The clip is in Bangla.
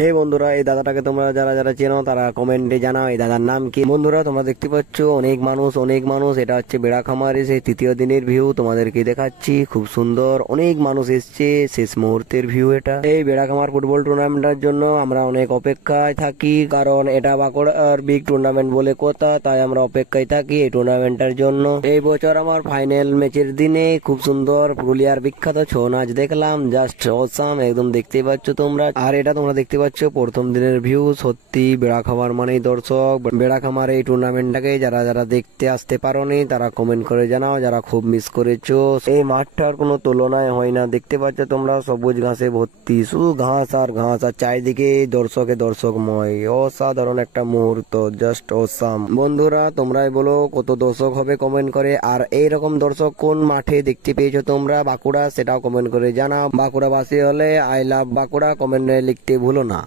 হে বন্ধুরা, এই দাদাটাকে তোমরা যারা যারা চেনো তারা কমেন্টে জানাও এই দাদার নাম কি। বন্ধুরা, তোমরা দেখতে পাচ্ছ অনেক মানুষ। এটা হচ্ছে বেড়াখামারে সেই তৃতীয় দিনের ভিউ তোমাদেরকে দেখাচ্ছি। খুব সুন্দর, অনেক মানুষ এসছে, শেষ মুহূর্তের ভিউ এটা। এই বেড়াখামার ফুটবল টুর্নামেন্টের জন্য আমরা অনেক অপেক্ষায় থাকি, কারণ এটা বাঁকুড়ার বিগ টুর্নামেন্ট বলে কথা, তাই আমরা অপেক্ষায় থাকি এই টুর্নামেন্টের জন্য। এই বছর আমার ফাইনাল ম্যাচের দিনে খুব সুন্দর পুরুলিয়ার বিখ্যাত ছৌ নাচ দেখলাম, জাস্ট অসাম, একদম দেখতেই পাচ্ছ তোমরা। আর এটা তোমরা দেখতে পাচ্ছ প্রথম দিনের ভিউ। সত্যি বেড়াখামার মানেই দর্শক। বেড়াখামার এই টুর্নামেন্টটাকে যারা যারা দেখতে আসতে পারোনি তারা কমেন্ট করে জানাও, যারা খুব মিস করেছো। এই মাঠটার কোনো তুলনায় হয় না, দেখতে পাচ্ছ তোমরা, সবুজ ঘাসে ভর্তি, শুধু ঘাস আর ঘাস, আর চারিদিকে দর্শকময়। অসাধারণ একটা মুহূর্ত, জাস্ট অসাম। বন্ধুরা, তোমরাই বলো কত দর্শক হবে কমেন্ট করে। আর এইরকম দর্শক কোন মাঠে দেখতে পেয়েছো তোমরা বাঁকুড়া, সেটাও কমেন্ট করে জানাও। বাঁকুড়াবাসী হলে আই লাভ বাঁকুড়া কমেন্টে লিখতে ভুলো না।